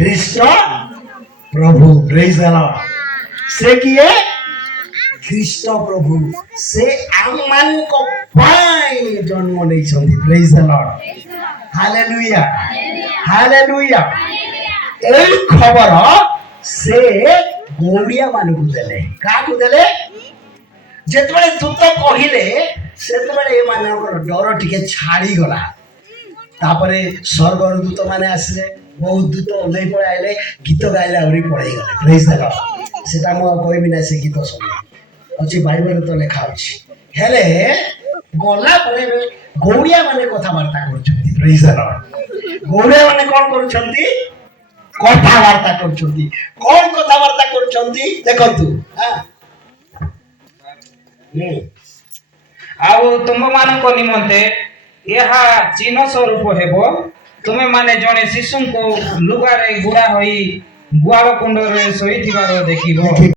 ଖ୍ରୀଷ୍ଟ ପ୍ରଭୁ ପ୍ରେଜ୍ ଦ ଲର୍ଡ। ସେ କିଏ? ଖ୍ରୀଷ୍ଟ ପ୍ରଭୁ। ସେ ଆମମାନଙ୍କ ପାଇଁ ଜନ୍ମ ନେଇଛନ୍ତି। ପ୍ରେଜ୍ ଦ ଲର୍ଡ। Hallelujah hallelujah. এই ଖବର ସେ ଗୌରିଆ ମାନଙ୍କୁ ଦେଲେ। କାହାକୁ ଦେଲେ? ଯେତେବେଳେ ଦୂତ କହିଲେ ସେତେବେଳେ ଏମାନଙ୍କର ଡର ଟିକେ ଛାଡ଼ିଗଲା। ତାପରେ ସ୍ୱର୍ଗର ଦୂତ ମାନେ ଆସିଲେ, ବହୁତ ଦୂତ ଓହ୍ଲେଇ ପଳେଇ ଆଇଲେ, ଗୀତ ଗାଇଲେ ଆହୁରି ପଳେଇ ଗଲେ। ପ୍ରେଜ୍ ଦ ଲର୍ଡ। ସେଟା ମୁଁ ଆଉ କହିବି ନା, ସେ ଗୀତ ସବୁ ଅଛି ବାଇବଲରେ ତ ଲେଖା ଅଛି। ହେଲେ ଗଲା ପରେ ଗୌରିଆ ମାନେ କଥାବାର୍ତ୍ତା କରୁଛନ୍ତି। ପ୍ରେଜ୍ ଦ ଲର୍ଡ। ଗୌରିଆ ମାନେ କଣ କରୁଛନ୍ତି? କଥାବାର୍ତ୍ତା କରୁଛନ୍ତି। କଣ କଥାବାର୍ତ୍ତା କରୁଛନ୍ତି ଦେଖନ୍ତୁ। ଆଉ ତୁମମାନଙ୍କ ନିମନ୍ତେ ଏହା ଚିହ୍ନ ସ୍ୱରୂପ ହେବ। ତୁମେମାନେ ଜଣେ ଶିଶୁଙ୍କୁ ଲୁଗାରେ ଗୁଡ଼ା ହୋଇ ଗୁହାଳ କୁଣ୍ଡରେ ଶୋଇଥିବାର ଦେଖିବ।